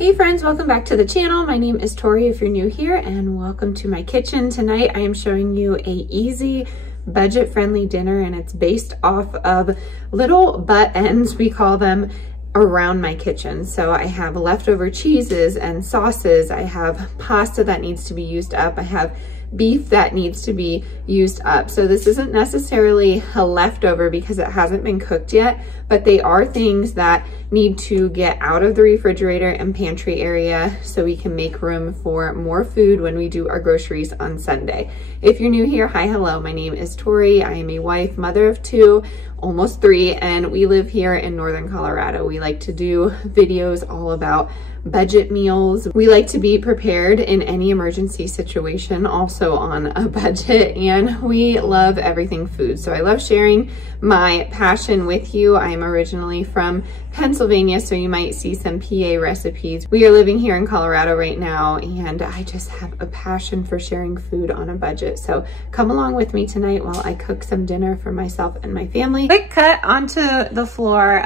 Hey friends, welcome back to the channel. My name is Tori if you're new here, and welcome to my kitchen. Tonight I am showing you a easy budget-friendly dinner, and it's based off of little butt ends, we call them, around my kitchen. So I have leftover cheeses and sauces. I have pasta that needs to be used up. I have beef that needs to be used up. So this isn't necessarily a leftover because it hasn't been cooked yet, but they are things that need to get out of the refrigerator and pantry area so we can make room for more food when we do our groceries on Sunday. If you're new here, hi, hello, my name is Tori. I am a wife, mother of two, almost three, and we live here in Northern Colorado. We like to do videos all about budget meals. We like to be prepared in any emergency situation, also on a budget, and we love everything food. So I love sharing my passion with you. I am originally from Pennsylvania, so you might see some PA recipes. We are living here in Colorado right now, and I just have a passion for sharing food on a budget. So come along with me tonight while I cook some dinner for myself and my family. Quick cut onto the floor.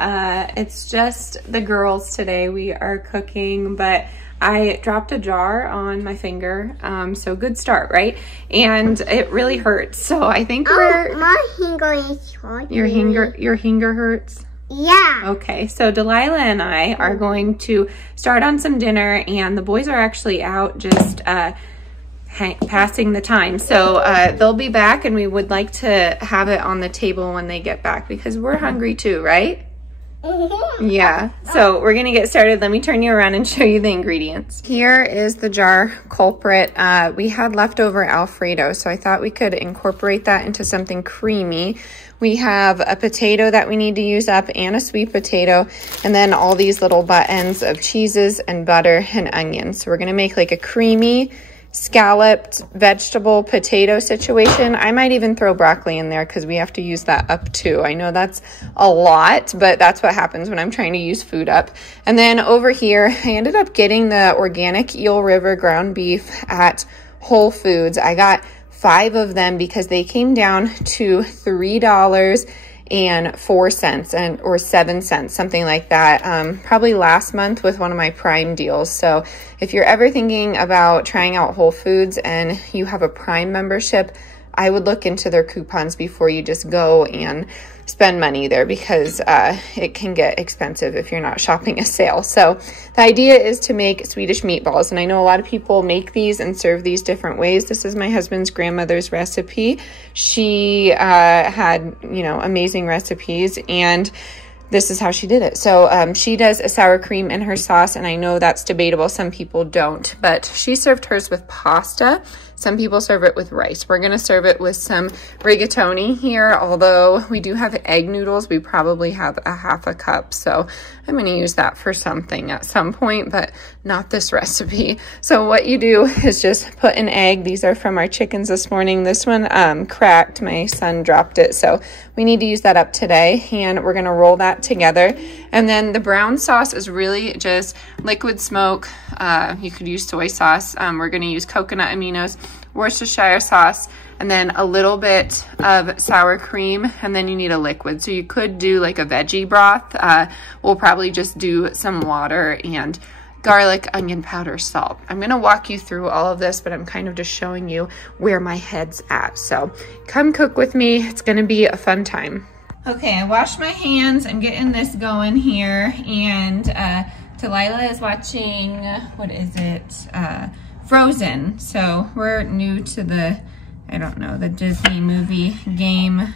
It's just the girls today. We are cooking, but I dropped a jar on my finger, so good start, right? And it really hurts. So I think my finger is hurting. Your finger hurts? Yeah. Okay, so Delilah and I are going to start on some dinner, and the boys are actually out just passing the time. So they'll be back, and we would like to have it on the table when they get back because we're hungry too, right? Yeah, so we're gonna get started. Let me turn you around and show you the ingredients. Here is the jar culprit. We had leftover Alfredo, so I thought we could incorporate that into something creamy. We have a potato that we need to use up and a sweet potato, and then all these little butt ends of cheeses and butter and onions. So we're gonna make like a creamy scalloped vegetable potato situation. I might even throw broccoli in there because we have to use that up too. I know that's a lot, but that's what happens when I'm trying to use food up. And then over here, I ended up getting the organic Eel River ground beef at Whole Foods. I got 5 of them because they came down to $3.04 or 7 cents, something like that, probably last month with one of my Prime deals. So if you're ever thinking about trying out Whole Foods and you have a Prime membership, I would look into their coupons before you just go and spend money there because it can get expensive if you're not shopping a sale. So the idea is to make Swedish meatballs, and I know a lot of people make these and serve these different ways. This is my husband's grandmother's recipe. She had, you know, amazing recipes, and this is how she did it. So she does a sour cream in her sauce, and I know that's debatable. Some people don't, but she served hers with pasta. Some people serve it with rice. We're gonna serve it with some rigatoni here, although we do have egg noodles. We probably have a half a cup, so I'm gonna use that for something at some point, but not this recipe. So what you do is just put an egg. These are from our chickens this morning. This one cracked, my son dropped it, so we need to use that up today, and we're gonna roll that together. And then the brown sauce is really just liquid smoke. You could use soy sauce. We're gonna use coconut aminos, Worcestershire sauce, and then a little bit of sour cream, and then you need a liquid. So you could do like a veggie broth. We'll probably just do some water and garlic, onion powder, salt. I'm gonna walk you through all of this, but I'm kind of just showing you where my head's at. So come cook with me. It's gonna be a fun time. Okay, I washed my hands. I'm getting this going here, and Delilah is watching, what is it? Frozen. So we're new to the, I don't know, the Disney movie game,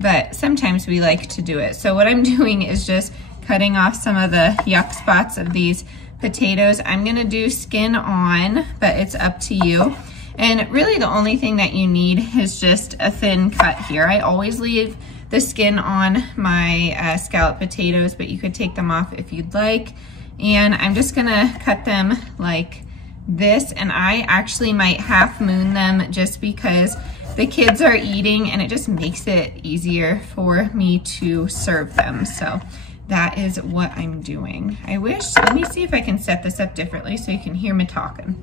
but sometimes we like to do it. So what I'm doing is just cutting off some of the yuck spots of these potatoes. I'm gonna do skin on, but it's up to you. And really the only thing that you need is just a thin cut here. I always leave the skin on my scalloped potatoes, but you could take them off if you'd like. And I'm just gonna cut them like this, and I actually might half moon them just because the kids are eating and it just makes it easier for me to serve them. So that is what I'm doing. Let me see if I can set this up differently so you can hear me talking.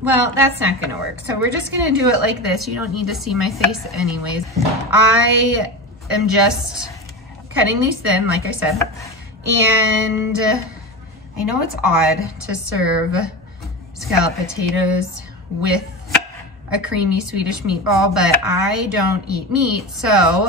Well, that's not gonna work. So we're just gonna do it like this. You don't need to see my face anyways. I am just cutting these thin, like I said, and I know it's odd to serve scalloped potatoes with a creamy Swedish meatball, but I don't eat meat, so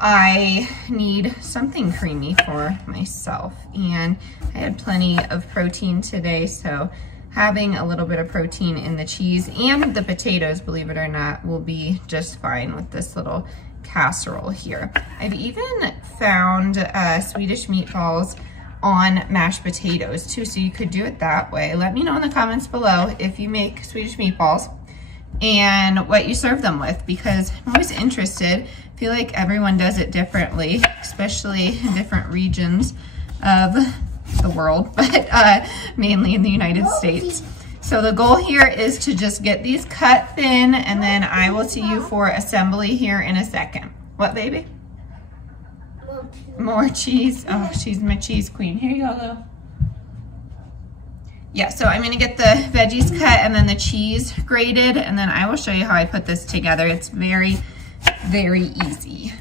I need something creamy for myself. And I had plenty of protein today, so having a little bit of protein in the cheese and the potatoes, believe it or not, will be just fine with this little casserole here. I've even found Swedish meatballs on mashed potatoes too, so you could do it that way. Let me know in the comments below if you make Swedish meatballs and what you serve them with, because I'm always interested. I feel like everyone does it differently, especially in different regions of the world, but mainly in the United States. So the goal here is to just get these cut thin, and then I will see you for assembly here in a second. What, baby? More cheese. Oh, she's my cheese queen. Here you go, Lou. Yeah, so I'm gonna get the veggies cut and then the cheese grated, and then I will show you how I put this together. It's very, very easy.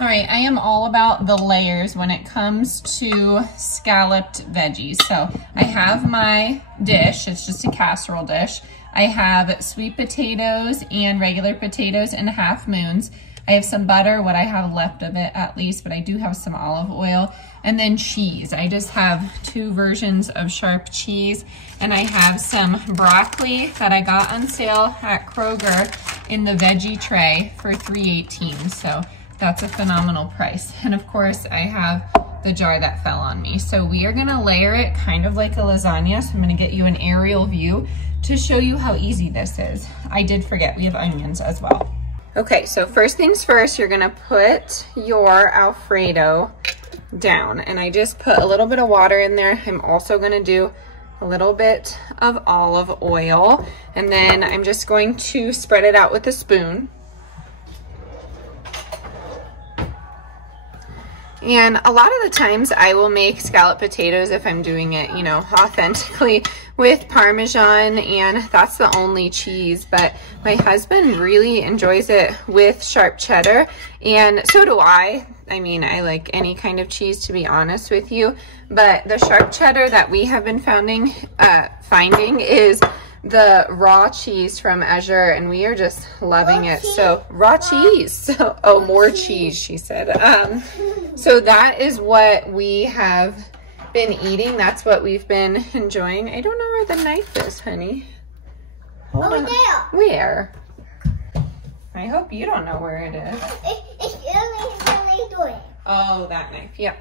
All right, I am all about the layers when it comes to scalloped veggies. So I have my dish, it's just a casserole dish. I have sweet potatoes and regular potatoes in half moons. I have some butter, what I have left of it at least, but I do have some olive oil. And then cheese. I just have 2 versions of sharp cheese. And I have some broccoli that I got on sale at Kroger in the veggie tray for $3.18. So that's a phenomenal price. And of course, I have the jar that fell on me. So we are gonna layer it kind of like a lasagna. So I'm gonna get you an aerial view to show you how easy this is. I did forget, we have onions as well. Okay, so first things first, you're gonna put your Alfredo down. And I just put a little bit of water in there. I'm also gonna do a little bit of olive oil. And then I'm just going to spread it out with a spoon. And a lot of the times I will make scalloped potatoes if I'm doing it, you know, authentically with Parmesan, and that's the only cheese. But my husband really enjoys it with sharp cheddar, and so do I. I mean, I like any kind of cheese, to be honest with you. But the sharp cheddar that we have been finding is the raw cheese from Azure, and we are just loving it. So raw cheese. So, oh, more cheese, she said. So that is what we have been eating. That's what we've been enjoying. I don't know where the knife is, honey. Hold on. There. Where? I hope you don't know where it is. It's really doing. Oh, that knife. Yep.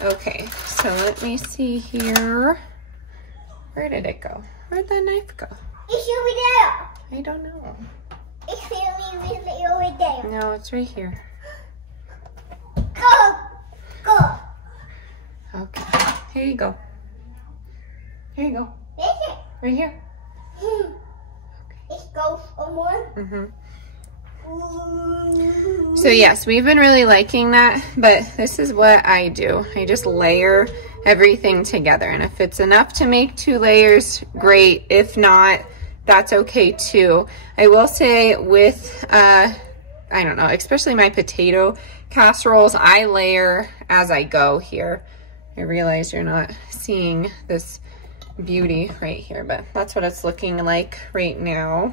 Okay, so let me see here. Where did it go? Where'd that knife go? It's over there. I don't know. It's really over there. No, it's right here. Go. Go. Okay, here you go. Here you go. Right here. It goes on one. Mm-hmm. So yes, we've been really liking that, but this is what I do. I just layer everything together, and if it's enough to make 2 layers, great. If not, that's okay too. I will say with, I don't know, especially my potato casseroles, I layer as I go here. I realize you're not seeing this beauty right here, but that's what it's looking like right now.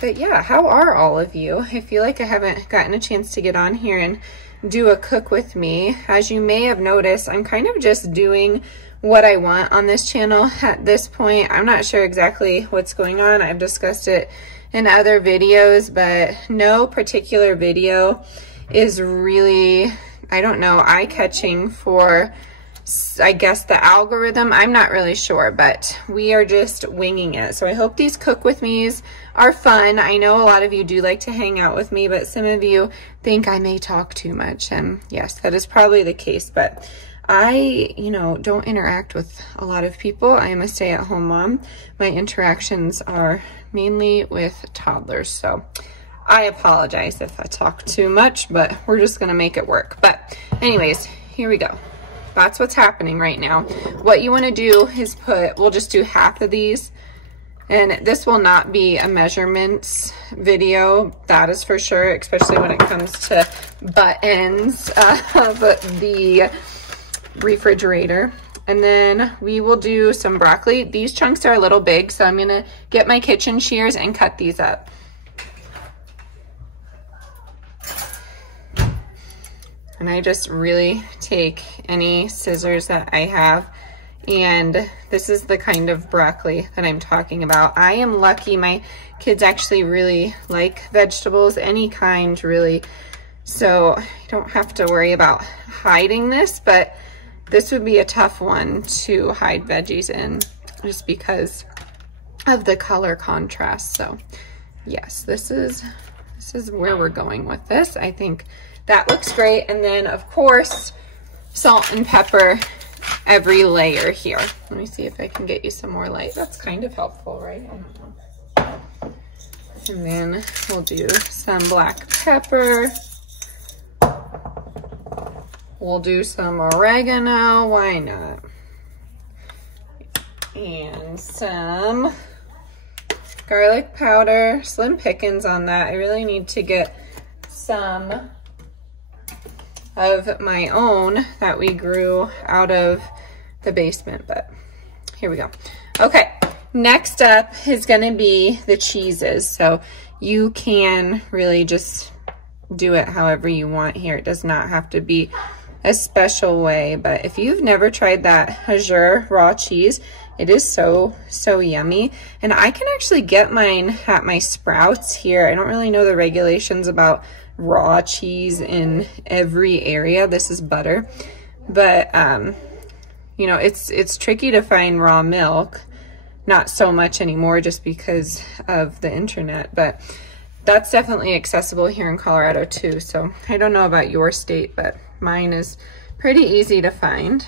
But yeah, how are all of you? I feel like I haven't gotten a chance to get on here and do a cook with me. As you may have noticed, I'm kind of just doing what I want on this channel at this point. I'm not sure exactly what's going on. I've discussed it in other videos, but no particular video is really, I don't know, eye-catching for, I guess, the algorithm. I'm not really sure, but we are just winging it. So I hope these cook with me's are fun. I know a lot of you do like to hang out with me, but some of you think I may talk too much. And yes, that is probably the case, but I, you know, don't interact with a lot of people. I am a stay-at-home mom. My interactions are mainly with toddlers, so I apologize if I talk too much, but we're just gonna make it work. But anyways, here we go. That's what's happening right now. What you want to do is we'll just do half of these, and this will not be a measurements video, that is for sure, especially when it comes to buttons of the refrigerator. And then we will do some broccoli. These chunks are a little big, so I'm gonna get my kitchen shears and cut these up. And I just really take any scissors that I have, and this is the kind of broccoli that I'm talking about. I am lucky, my kids actually really like vegetables, any kind really, so I don't have to worry about hiding this, but this would be a tough one to hide veggies in just because of the color contrast. So yes, this is where we're going with this. I think that looks great. And then of course, salt and pepper every layer here. Let me see if I can get you some more light. That's kind of helpful, right? And then we'll do some black pepper. We'll do some oregano, why not? And some garlic powder, slim pickings on that. I really need to get some of my own that we grew out of the basement, but here we go. Okay, next up is gonna be the cheeses. So you can really just do it however you want here. It does not have to be a special way, but if you've never tried that Azure raw cheese, it is so yummy. And I can actually get mine at my Sprouts here. I don't really know the regulations about raw cheese in every area. This is butter, but you know, it's tricky to find raw milk. Not so much anymore just because of the internet, but that's definitely accessible here in Colorado too. So I don't know about your state, but mine is pretty easy to find.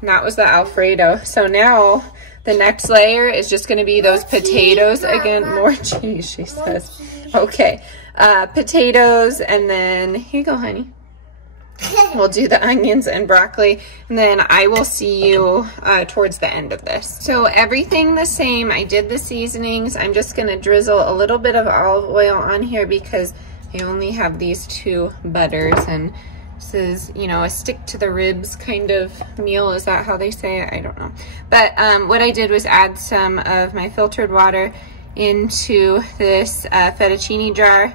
And that was the Alfredo. So now the next layer is just going to be those potatoes again. More cheese, she says. Okay, potatoes, and then here you go, honey. We'll do the onions and broccoli, and then I will see you towards the end of this. So everything the same. I did the seasonings. I'm just going to drizzle a little bit of olive oil on here because I only have these two butters, and this is, you know, a stick to the ribs kind of meal. Is that how they say it? I don't know. But what I did was add some of my filtered water into this fettuccine jar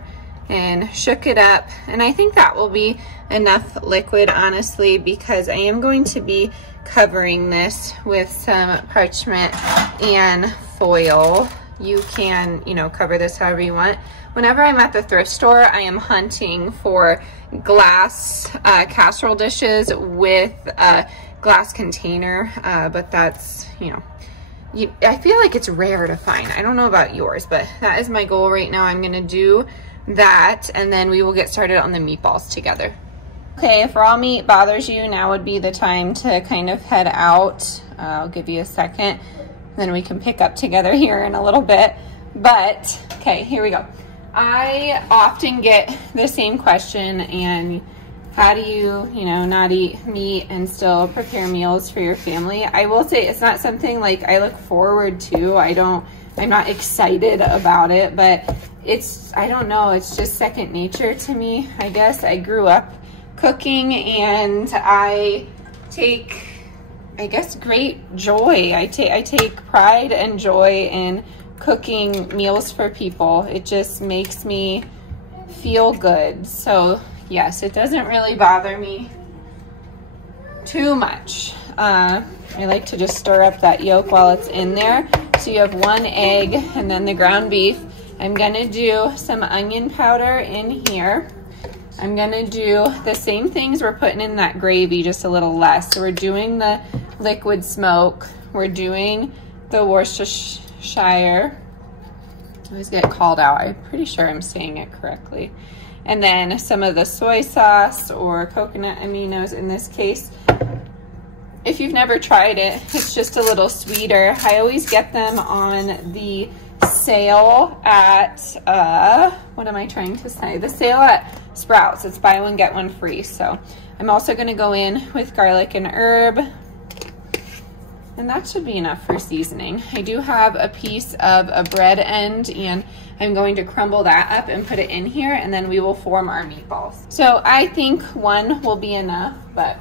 and shook it up. And I think that will be enough liquid, honestly, because I am going to be covering this with some parchment and foil. You can, you know, cover this however you want. Whenever I'm at the thrift store, I am hunting for glass casserole dishes with a glass container, but that's, you know, I feel like it's rare to find. I don't know about yours, but that is my goal right now. I'm gonna do that, and then we will get started on the meatballs together. Okay, if raw meat bothers you, now would be the time to kind of head out. I'll give you a second, then we can pick up together here in a little bit. But, okay, here we go. I often get the same question, and how do you, you know, not eat meat and still prepare meals for your family? I will say it's not something like I look forward to. I'm not excited about it, but it's, I don't know, it's just second nature to me, I guess. I grew up cooking, and I take, I guess, great joy. I take pride and joy in cooking meals for people. It just makes me feel good. So yes, it doesn't really bother me too much. I like to just stir up that yolk while it's in there. So you have 1 egg and then the ground beef. I'm gonna do some onion powder in here. I'm gonna do the same things we're putting in that gravy, just a little less. So we're doing the liquid smoke. We're doing the Worcestershire. I always get called out. I'm pretty sure I'm saying it correctly. And then some of the soy sauce or coconut aminos in this case. If you've never tried it, it's just a little sweeter. I always get them on the sale at, what am I trying to say? The sale at Sprouts. It's buy one, get one free. So I'm also gonna go in with garlic and herb. And that should be enough for seasoning. I do have a piece of a bread end, and I'm going to crumble that up and put it in here, and then we will form our meatballs. So I think 1 will be enough, but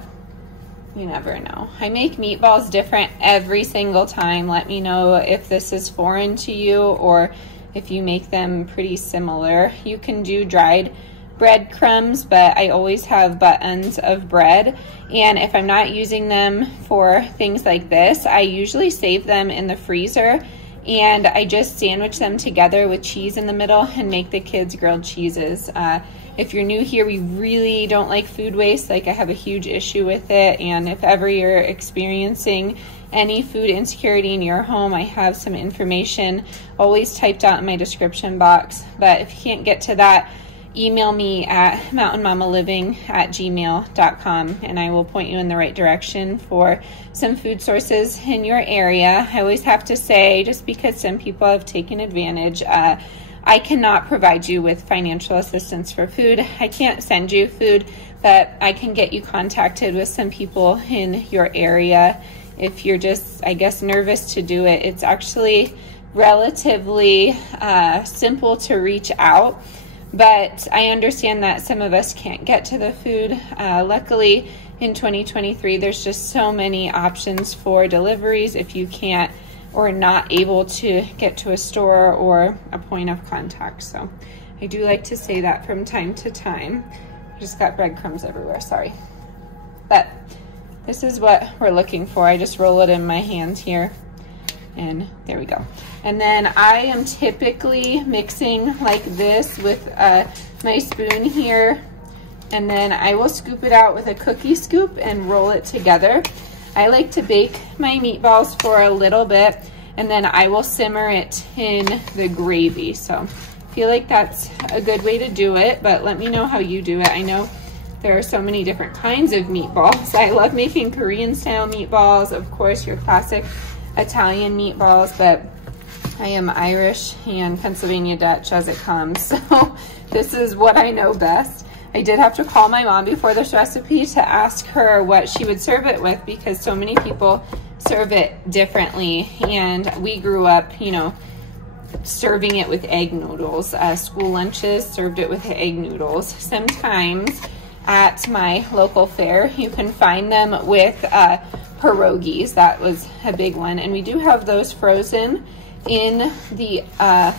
You never know. I make meatballs different every single time. Let me know if this is foreign to you or if you make them pretty similar. You can do dried breadcrumbs, but I always have buttons of bread. And if I'm not using them for things like this, I usually save them in the freezer and I just sandwich them together with cheese in the middle and make the kids grilled cheeses. If you're new here, we really don't like food waste. Like, I have a huge issue with it. And if ever you're experiencing any food insecurity in your home, I have some information always typed out in my description box. But if you can't get to that, email me at mountainmommaliving@gmail.com and I will point you in the right direction for some food sources in your area. I always have to say, just because some people have taken advantage, I cannot provide you with financial assistance for food. I can't send you food, but I can get you contacted with some people in your area if you're just, I guess, nervous to do it. It's actually relatively simple to reach out, but I understand that some of us can't get to the food. Luckily, in 2023, there's just so many options for deliveries if you can't or not able to get to a store or a point of contact. So I do like to say that from time to time. I just got breadcrumbs everywhere, sorry. But this is what we're looking for. I just roll it in my hand here and there we go. And then I am typically mixing like this with my spoon here, and then I will scoop it out with a cookie scoop and roll it together. I like to bake my meatballs for a little bit and then I will simmer it in the gravy. So I feel like that's a good way to do it, but let me know how you do it. I know there are so many different kinds of meatballs. I love making Korean style meatballs, of course, your classic Italian meatballs, but I am Irish and Pennsylvania Dutch as it comes. So this is what I know best. I did have to call my mom before this recipe to ask her what she would serve it with because so many people serve it differently. And we grew up, you know, serving it with egg noodles. School lunches served it with egg noodles. Sometimes at my local fair, you can find them with pierogies. That was a big one. And we do have those frozen in the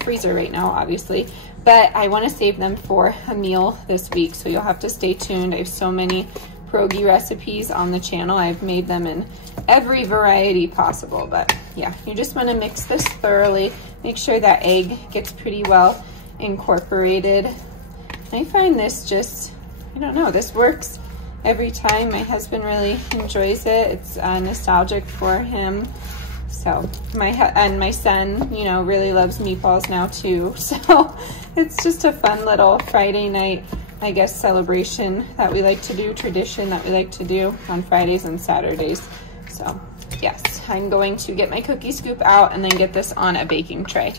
freezer right now, obviously. But I want to save them for a meal this week, so you'll have to stay tuned. I have so many pierogi recipes on the channel. I've made them in every variety possible, but yeah, you just want to mix this thoroughly. Make sure that egg gets pretty well incorporated. I find this just, I don't know, this works every time. My husband really enjoys it. It's nostalgic for him. So my son, you know, really loves meatballs now too. So it's just a fun little Friday night, I guess, celebration that we like to do, tradition that we like to do on Fridays and Saturdays. So yes, I'm going to get my cookie scoop out and then get this on a baking tray.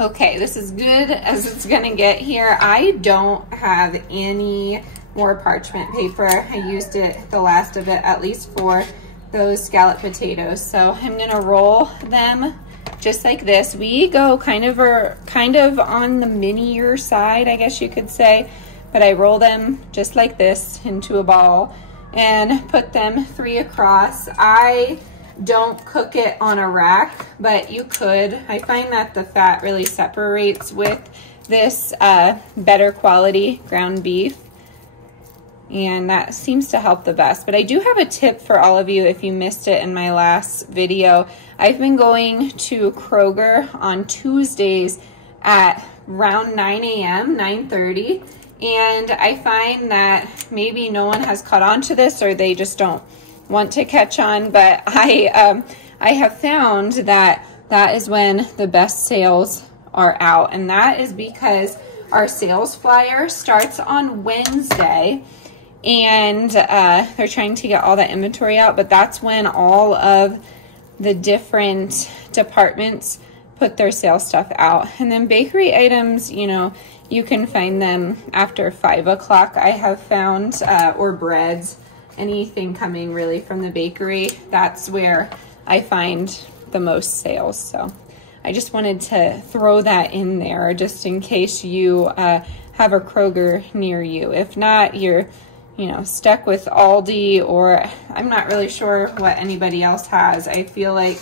Okay, this is good as it's gonna get here. I don't have any more parchment paper. I used it, the last of it, at least for those scalloped potatoes. So I'm gonna roll them just like this. We go kind of on the minier side, I guess you could say, but I roll them just like this into a ball and put them 3 across. I don't cook it on a rack, but you could. I find that the fat really separates with this better quality ground beef, and that seems to help the best. But I do have a tip for all of you if you missed it in my last video. I've been going to Kroger on Tuesdays at around 9 a.m., 9:30, and I find that maybe no one has caught on to this or they just don't want to catch on, but I have found that that is when the best sales are out, and that is because our sales flyer starts on Wednesday, and they're trying to get all that inventory out, but that's when all of the different departments put their sales stuff out. And then bakery items, you know, you can find them after 5 o'clock, I have found, or breads, anything coming really from the bakery. That's where I find the most sales. So I just wanted to throw that in there just in case you have a Kroger near you. If not, you're you know, stuck with Aldi, or I'm not really sure what anybody else has. I feel like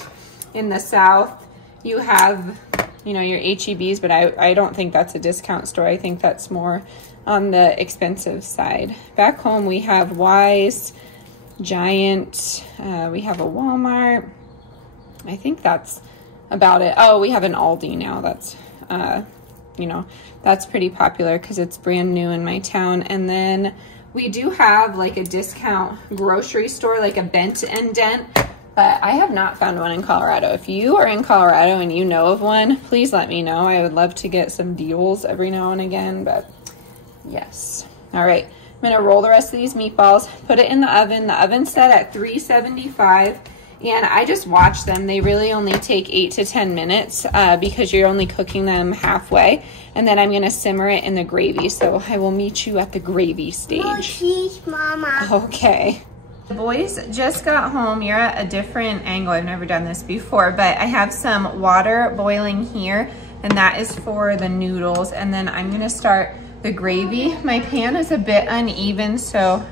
in the South you have, you know, your HEBs, but I don't think that's a discount store. I think that's more on the expensive side. Back home we have Wise, Giant, we have a Walmart. I think that's about it. Oh, we have an Aldi now. That's, you know, that's pretty popular because it's brand new in my town. And then we do have like a discount grocery store, like a Bent and Dent, but I have not found one in Colorado. If you are in Colorado and you know of one, please let me know. I would love to get some deals every now and again, but yes. All right, I'm gonna roll the rest of these meatballs, put it in the oven. The oven's set at 375, and I just watch them. They really only take 8 to 10 minutes because you're only cooking them halfway. And then I'm gonna simmer it in the gravy. So I will meet you at the gravy stage. More cheese, Mama. Okay. The boys just got home. You're at a different angle. I've never done this before, but I have some water boiling here, and that is for the noodles. And then I'm gonna start the gravy. My pan is a bit uneven, so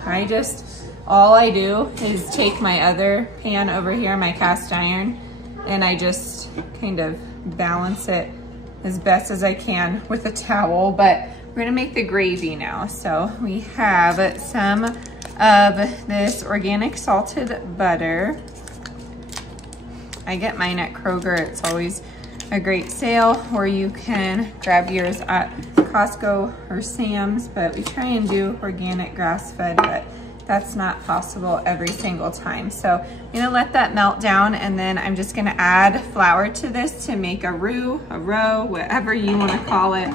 all I do is take my other pan over here, my cast iron, and I just kind of balance it as best as I can with a towel. But we're gonna make the gravy now. So we have some of this organic salted butter. I get mine at Kroger. It's always a great sale, or you can grab yours at Costco or Sam's, but we try and do organic grass-fed, but that's not possible every single time. So I'm gonna let that melt down, and then I'm just gonna add flour to this to make a roux, a roe, whatever you wanna call it.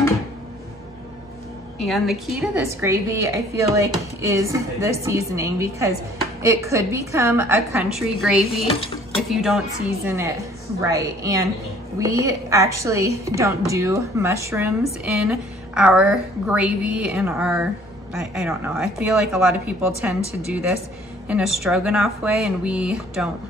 And the key to this gravy, I feel like, is the seasoning, because it could become a country gravy if you don't season it right. And we actually don't do mushrooms in our gravy, in our, I don't know. I feel like a lot of people tend to do this in a stroganoff way, and we don't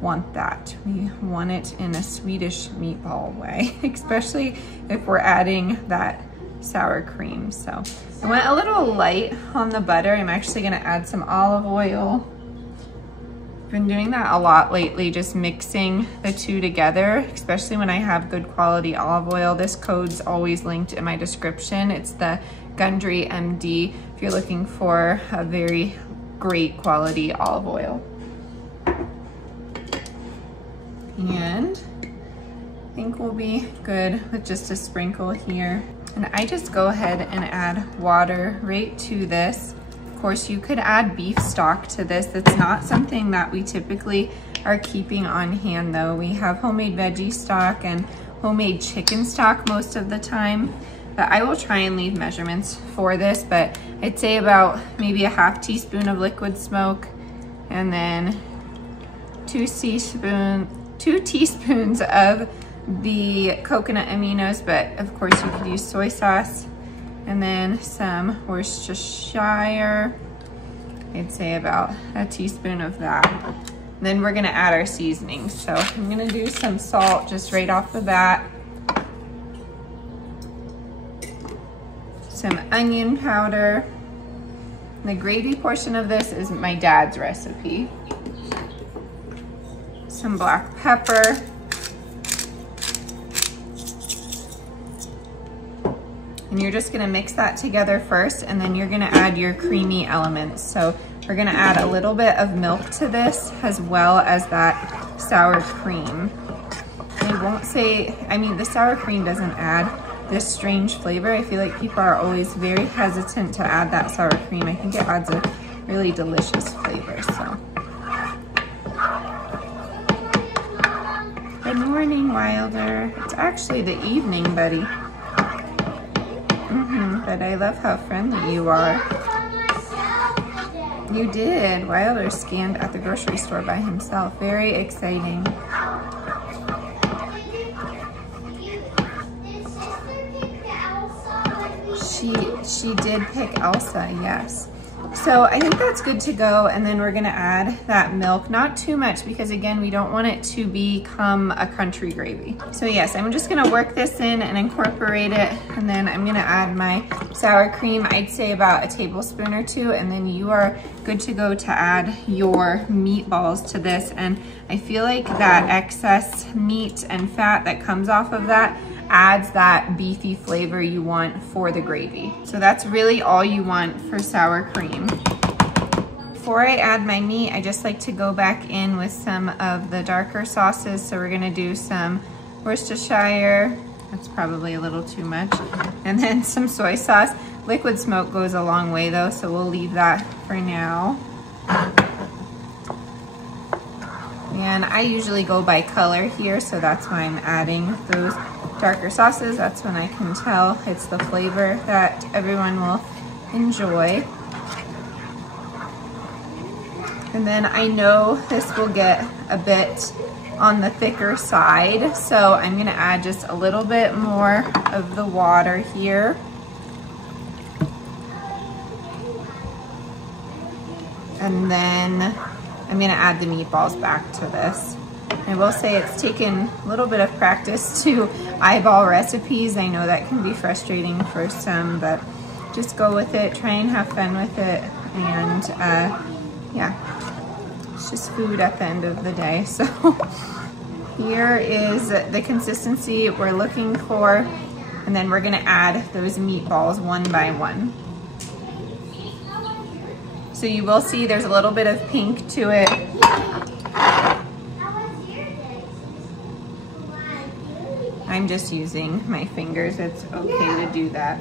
want that. We want it in a Swedish meatball way, especially if we're adding that sour cream. So I went a little light on the butter. I'm actually gonna add some olive oil. I've been doing that a lot lately, just mixing the two together, especially when I have good quality olive oil. This code's always linked in my description. It's the Gundry MD if you're looking for a very great quality olive oil. And I think we'll be good with just a sprinkle here. And I just go ahead and add water right to this. Of course, you could add beef stock to this. That's not something that we typically are keeping on hand though. We have homemade veggie stock and homemade chicken stock most of the time. But I will try and leave measurements for this, but I'd say about maybe a half teaspoon of liquid smoke, and then 2 teaspoons of the coconut aminos, but of course you could use soy sauce, and then some Worcestershire. I'd say about a teaspoon of that. And then we're gonna add our seasonings. So I'm gonna do some salt just right off the bat. Some onion powder. The gravy portion of this is my dad's recipe. Some black pepper. And you're just gonna mix that together first, and then you're gonna add your creamy elements. So we're gonna add a little bit of milk to this, as well as that sour cream. I won't say, I mean, the sour cream doesn't add this strange flavor. I feel like people are always very hesitant to add that sour cream. I think it adds a really delicious flavor, so. Good morning, Wilder. It's actually the evening, buddy. But I love how friendly you are. You did. Wilder scanned at the grocery store by himself. Very exciting. She did pick Elsa, yes. So So I think that's good to go. And then we're gonna add that milk, not too much because again, we don't want it to become a country gravy. So yes, I'm just gonna work this in and incorporate it. And then I'm gonna add my sour cream. I'd say about a tablespoon or two. And then you are good to go to add your meatballs to this. And I feel like that excess meat and fat that comes off of that adds that beefy flavor you want for the gravy. So that's really all you want for sour cream. Before I add my meat, I just like to go back in with some of the darker sauces. So we're gonna do some Worcestershire, that's probably a little too much, and then some soy sauce. Liquid smoke goes a long way though, so we'll leave that for now. And I usually go by color here, so that's why I'm adding those darker sauces. That's when I can tell it's the flavor that everyone will enjoy. And then I know this will get a bit on the thicker side, so I'm gonna add just a little bit more of the water here. And then I'm gonna add the meatballs back to this. I will say it's taken a little bit of practice to eyeball recipes. I know that can be frustrating for some, but just go with it, try and have fun with it, and yeah, it's just food at the end of the day. So here is the consistency we're looking for, and then we're gonna add those meatballs one by one. So you will see there's a little bit of pink to it. I'm just using my fingers, it's okay to do that.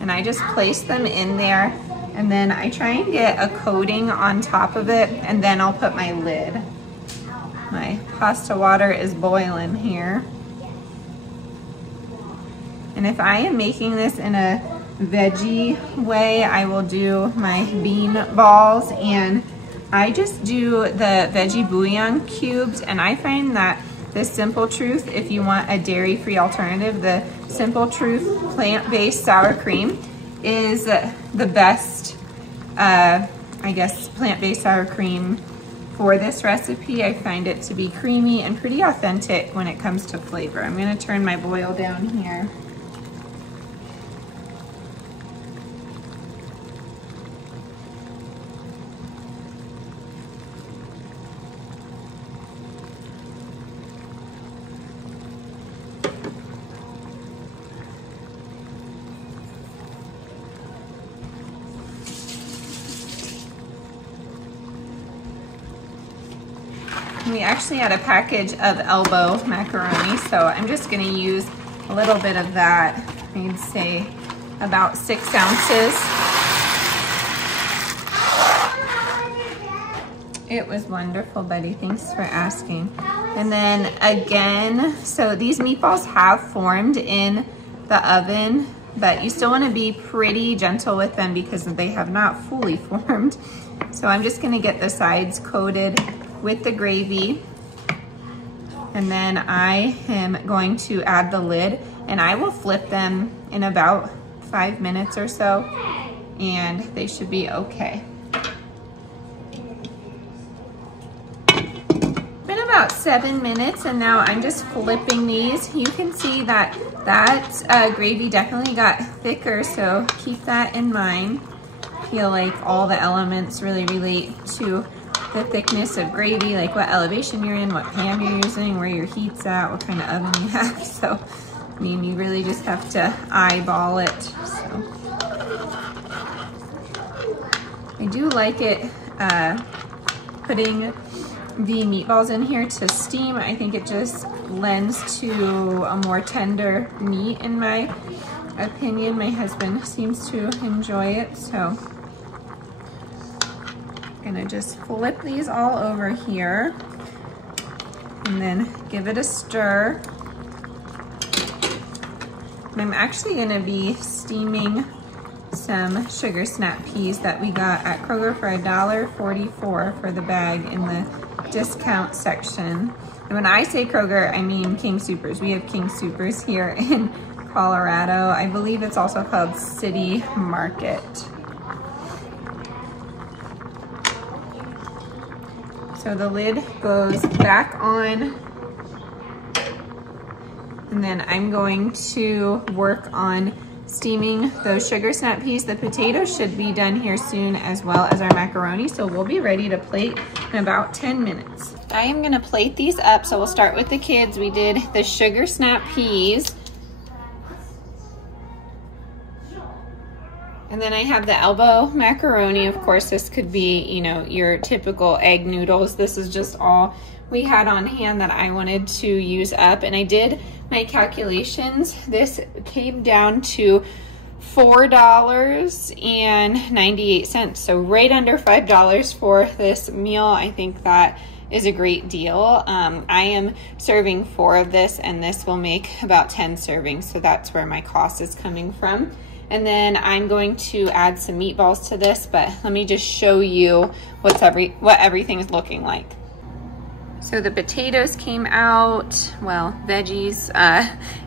And I just place them in there, and then I try and get a coating on top of it, and then I'll put my lid. My pasta water is boiling here. And if I am making this in a veggie way, I will do my bean balls, and I just do the veggie bouillon cubes, and I find that the Simple Truth, if you want a dairy-free alternative, the Simple Truth plant-based sour cream is the best, I guess, plant-based sour cream for this recipe. I find it to be creamy and pretty authentic when it comes to flavor. I'm gonna turn my boil down here. We actually had a package of elbow macaroni, so I'm just gonna use a little bit of that. I'd say about 6 ounces. It was wonderful, buddy. Thanks for asking. And then again, so these meatballs have formed in the oven, but you still wanna be pretty gentle with them because they have not fully formed. So I'm just gonna get the sides coated with the gravy, and then I am going to add the lid, and I will flip them in about 5 minutes or so, and they should be okay. Been about 7 minutes, and now I'm just flipping these. You can see that gravy definitely got thicker, so keep that in mind. I feel like all the elements really relate to the thickness of gravy, like what elevation you're in, what pan you're using, where your heat's at, what kind of oven you have. So, I mean, you really just have to eyeball it. So, I do like it putting the meatballs in here to steam. I think it just lends to a more tender meat in my opinion. My husband seems to enjoy it, so gonna just flip these all over here and then give it a stir. And I'm actually gonna be steaming some sugar snap peas that we got at Kroger for $1.44 for the bag in the discount section. And when I say Kroger, I mean King Soopers. We have King Soopers here in Colorado. I believe it's also called City Market. So the lid goes back on, and then I'm going to work on steaming those sugar snap peas. The potatoes should be done here soon, as well as our macaroni, so we'll be ready to plate in about 10 minutes. I am gonna plate these up, so we'll start with the kids. We did the sugar snap peas. And then I have the elbow macaroni. Of course, this could be, you know, your typical egg noodles. This is just all we had on hand that I wanted to use up. And I did my calculations. This came down to $4.98. So right under $5 for this meal. I think that is a great deal. I am serving 4 of this, and this will make about 10 servings. So that's where my cost is coming from. And then I'm going to add some meatballs to this, but let me just show you what everything is looking like. So the potatoes came out, well, veggies.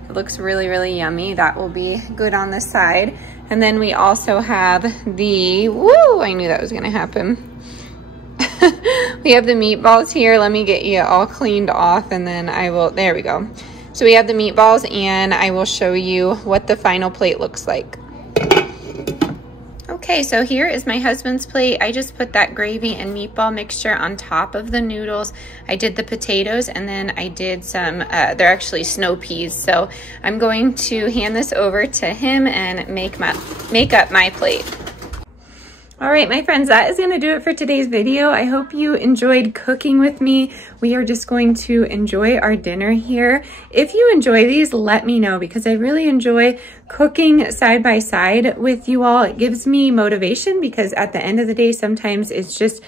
It looks really, really yummy. That will be good on the side. And then we also have the, woo, I knew that was gonna happen. We have the meatballs here. Let me get you all cleaned off, and then I will, there we go. So we have the meatballs, and I will show you what the final plate looks like. Okay, so here is my husband's plate. I just put that gravy and meatball mixture on top of the noodles. I did the potatoes, and then I did some, they're actually snow peas. So I'm going to hand this over to him and make up my plate. All right, my friends, that is gonna do it for today's video. I hope you enjoyed cooking with me. We are just going to enjoy our dinner here. If you enjoy these, let me know, because I really enjoy cooking side by side with you all. It gives me motivation, because at the end of the day, sometimes it's just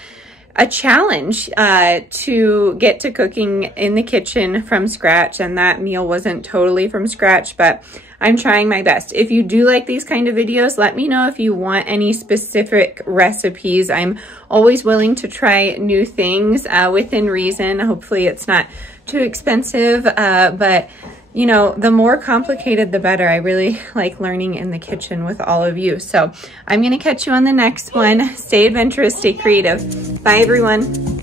a challenge to get to cooking in the kitchen from scratch, and that meal wasn't totally from scratch, but I'm trying my best. If you do like these kind of videos, let me know if you want any specific recipes. I'm always willing to try new things within reason. Hopefully it's not too expensive, but you know, the more complicated, the better. I really like learning in the kitchen with all of you. So I'm gonna catch you on the next one. Stay adventurous, stay creative. Bye, everyone.